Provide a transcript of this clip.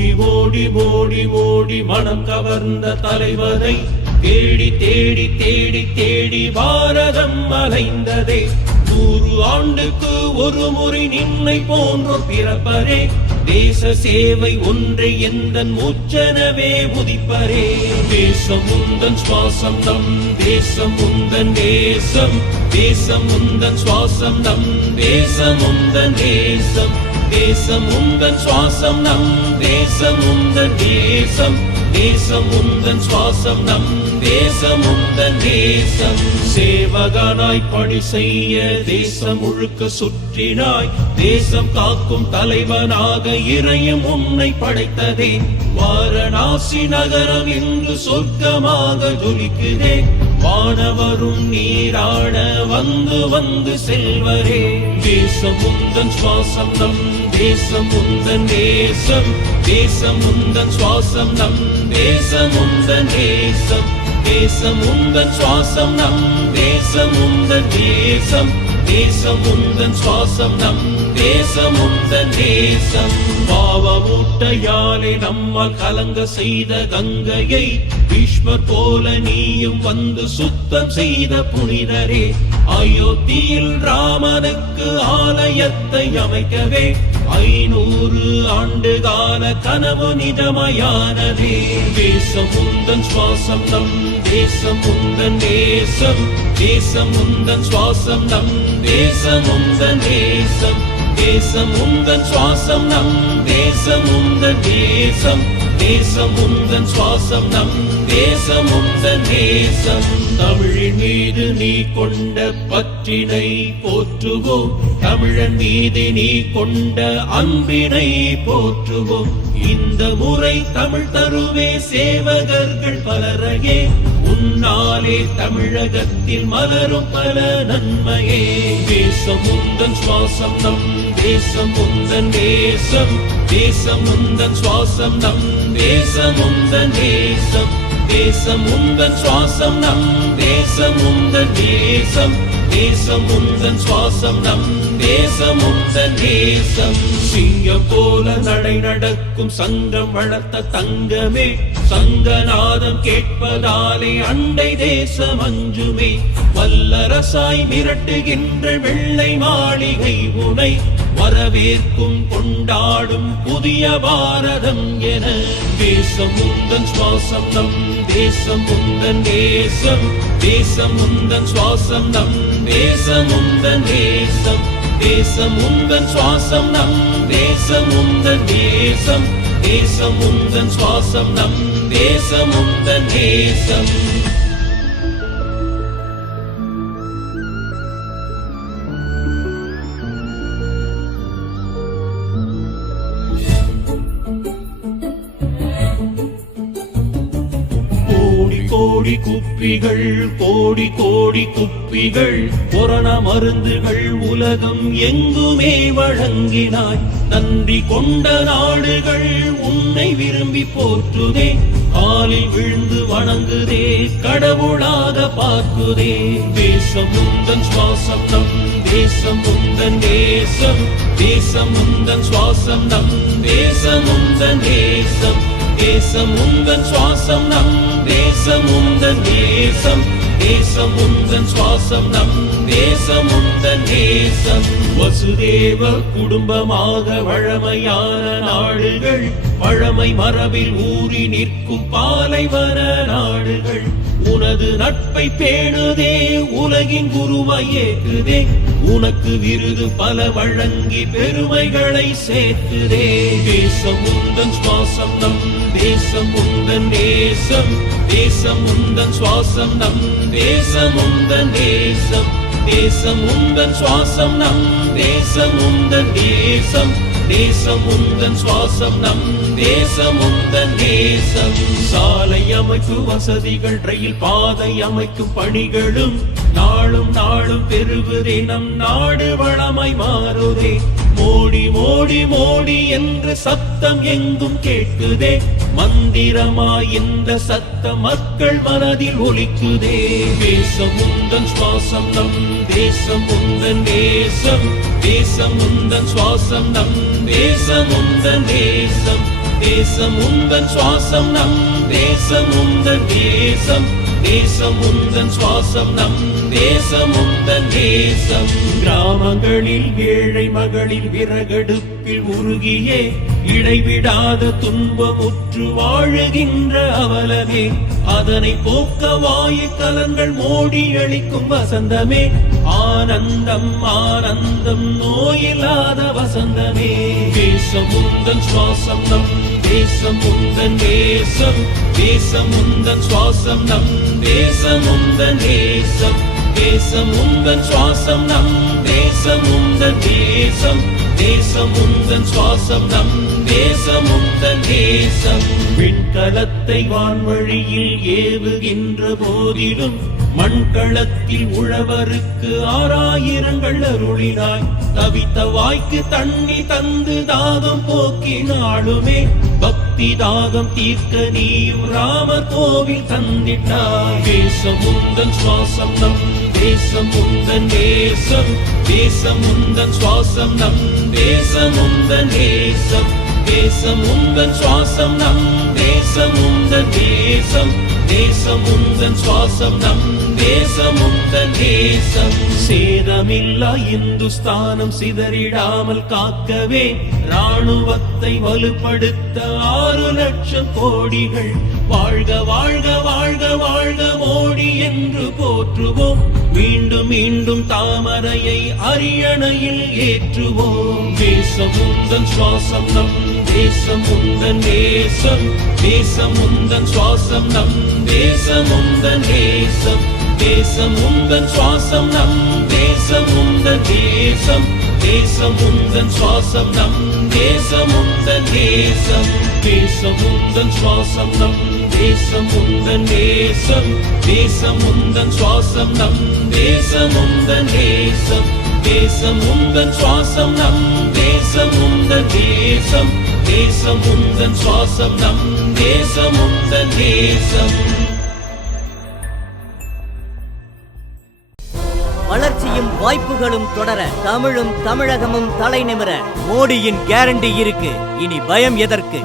ஓடி ஓடி ஓடி ஓடி மனம் கவர்ந்த தலைவரை தேடி தேடி தேடி தேடி பாரதம் அலைந்ததே. நூறு ஆண்டுக்கு ஒரு முறை நின்னை போன்ற பிறப்பரே தேச சேவை ஒன்றை எந்த மூச்சனவே உதிப்பரே. தேசம் உந்தன் சுவாசம் நம் தேசம் உந்தன் தேசம். தேசம் உந்தன் சுவாசம் நம் தேசம் உந்தன் தேசம். தேசம் உந்தன் சுவாசம் நம் தேசம் உந்தன் தேசம். தேசம் உந்தன் சுவாசம் நம் தேசம் உந்தன் தேசம். சேவகனாய் பணி செய்ய தேசம் முழுக்க சுற்றினாய். தேசம் காக்கும் தலைவனாக இறையும் உன்னை படைத்ததே. வாரணாசி நகரம் இன்று சொர்க்கமாக ஜொலிக்குதே வானவரும் நீராட வந்து வந்து செல்வரே. தேசமுந்தன் சுவாசம் நம் தேசமுந்தன் தேசம். தேசம் சுவாசம் நம் தேசமுந்தன் தேசம். தேசம் உந்தன் சுவாசம் நம் தேசம் உந்தன் தேசம். தேசம் உந்தன் சுவாசம் நம் தேசம் உந்தன் தேசம். பாவமூட்டையாலே நம்மால் கலங்க செய்த கங்கையை பீஷ்மர் போல நீயும் வந்து சுத்தம் செய்த புனிதரே. அயோத்தியில் ராமனுக்கு ஆலயத்தை அமைக்கவே ஐநூறு ஆண்டு கால கனவு நிஜமயானதே. தேசம் உந்தன் சுவாசம் நம் தேசம் உந்தன் தேசம் தேசம் உந்தன் சுவாசம் நம் தேசம் உந்தன் தேசம் தேசம் உந்தன் சுவாசம் நம் தேசம் உந்தன் தேசம் தேசம் உந்தன் சுவாசம் நம் தேசம் உந்தன் தேசம். தமிழின் மீது நீ கொண்ட பற்றினை போற்றுவோம் தமிழன் மீது நீ கொண்ட அன்பினை போற்றுவோம். இந்த முறை தமிழ் தருவே சேவகர்கள் பலரையே உன்னாலே தமிழகத்தில் மலரும் பல நன்மையே. தேசம் உந்தன் சுவாசம் நம் தேசம் உந்தன் தேசம். தேசம் உந்தன் சுவாசம் நம் தேசம் உந்தன் தேசம். தேசம் உந்தன் சுவாசம் நம் தேசம் உந்தன் தேசம். தேசம் உந்தன் சுவாசம் நம் தேசம் உந்தன் தேசம். சிங்கம் போல நடை நடக்கும் சங்கம் வளர்த்த தங்கமே. சங்கநாதம் கேட்பதாலே அண்டை தேசம் அஞ்சுமே. வல்லரசாய் மிரட்டுகின்ற வெள்ளை மாளிகை உனை. வரவேற்கும் கொண்டாடும் புதிய பாரதம் என தேசம் உந்தன் சுவாசம் நம் தேசம் உந்தன் தேசம். தேசம் உந்தன் சுவாசம் நம் தேசம் உந்தன் தேசம். தேசம் உந்தன் சுவாசம் நம் தேசம் உந்தன் தேசம். தேசம் உந்தன் சுவாசம் நம் தேசம் உந்தன் தேசம். கோடி குப்பிகள் கோடி கோடி குப்பிகள். கொரோனா மருந்துகள் உலகம் எங்குமே வழங்கினாய். நன்றி கொண்ட நாடுகள் உன்னை விரும்பி போற்றுதே. காலில் விழுந்து வணங்குதே கடவுளாக பார்க்குதே. தேசம் உந்தன் சுவாசம் நம் தேசம் உந்தன் தேசம். தேசம் உந்தன் சுவாசம் நம் தேசம் உந்தன் தேசம். தேசம் உந்தன் சுவாசம் நம் தேசம் உந்தன் தேசம். தேசம் உந்தன் சுவாசம் நம் தேசம் உந்தன் தேசம். வசுதேவ குடும்பமாக வழமையான நாடுகள் பழமை மரபில் ஊறி நிற்கும் பாலைவன நாடுகள். உனது நட்பை பேணுதே உலகின் குருவை ஏற்றுதே. உனக்கு விருது பல வழங்கி பெருமைகளை சேர்த்துதே. தேசம் உந்தன் சுவாசம் நம் தேசம் உந்தன் தேசம் தேசம் உந்தன் சுவாசம் நம் தேசம் உந்தன் தேசம் தேசம் உந்தன் சுவாசம் நம் தேசம் உந்தன் தேசம் தேசம் உந்தன் சுவாசம் நம் தேசம் உந்தன் தேசம் சாலை அமைப்பு வசதிகள் ரயில் பாதை அமைக்கும் பணிகளும் நாளும் நாளும் பெறுவதே நம் நாடு வளமாய் மாறுதே. மோடி மோடி மோடி என்று சத்தம் எங்கும் கேட்குதே. மந்திரமாய் இந்த சத்த மக்கள் மனதில் ஒலிக்குதே. தேசம் உந்தன் சுவாசம் நம் தேசம் உந்தன் தேசம். தேசம் உந்தன் சுவாசம் நம் தேசம் உந்தன் தேசம். தேசம் உந்தன் சுவாசம் நம் தேசம் உந்தன் தேசம். தேசம் உந்தன் சுவாசம் நம் தேசம் உந்தன் தேசம் கிராமங்களில் ஏழை மகளில் விறகடுப்பில் உருகியே இடைவிடாத துன்பமுற்று வாழுகின்ற அவலமே. அதனை போக்க வாயு கலன்கள் மோடி அளிக்கும் வசந்தமே. ஆனந்தம் ஆனந்தம் நோயில்லாத வசந்தமே. தேசம் உந்தன் சுவாசம் நம் தேசம் உந்தன் தேசம் தேசம் உந்தன் சுவாசம் நம் தேசம் உந்தன் தேசம். தேசம் உந்தன் சுவாசம் நம் தேசம் உந்தன் தேசம். தேசம் உந்தன் சுவாசம் நம் தேசம் உந்தன் தேசம். விண்கலத்தை வான்வழியில் ஏவுகின்ற போதிலும் மண்களத்தில் உழவருக்கு ஆறாயிரங்கள் அருளினாய். தவித்த வாய்க்கு தண்ணி தந்து தாகம் போக்கினாலுமே பக்தி தாகம் தீர்க்க நீயும் ராம கோவில் தந்திட்டாய். தேசம் உந்தன் சுவாசம் நம் தேசம் உந்தன் தேசம் தேசம் உந்தன் சுவாசம் நம் தேசம் உந்தன் தேசம். தேசம் உந்தன் சுவாசம் நம் தேசம் உந்தன் தேசம். தேசம் உந்தன் சுவாசம் நம் தேசம் உந்தன் தேசம். சேதமில்லா இந்துஸ்தானம் சிதறிடாமல் காக்கவே ராணுவத்தை வலுப்படுத்த ஆறு லட்சம் கோடிகள். வாழ்க வாழ்க வாழ்க வாழ்க மோடி என்று போற்றுவோம். மீண்டும் மீண்டும் தாமரையை அரியணையில் ஏற்றுவோம். தேசம் உந்தன் சுவாசம் நம் தேசம் உந்தன் தேசம் தேசம் உந்தன் சுவாசம் நம் தேசம் உந்தன் தேசம் தேசம் உந்தன் சுவாசம் நம் தேசம் உந்தன் தேசம் தேசம் உந்தன் சுவாசம் நம் தேசம் உந்தன் தேசம் உந்தன் சுவாசம் நம் தேசம் உந்தன் தேசம் தேசம் உந்தன் சுவாசம் நம் தேசம் உந்தன் தேசம் தேசம் உந்தன் சுவாசம் நம் தேசம் உந்தன் தேசம் தேசம் உந்தன் சுவாசம் நம் தேசம் உந்தன் தேசம் வளர்ச்சியும் வாய்ப்புகளும் தொடர தமிழும் தமிழகமும் தலை நிமிர மோடியின் கேரண்டி இருக்கு. இனி பயம் எதற்கு?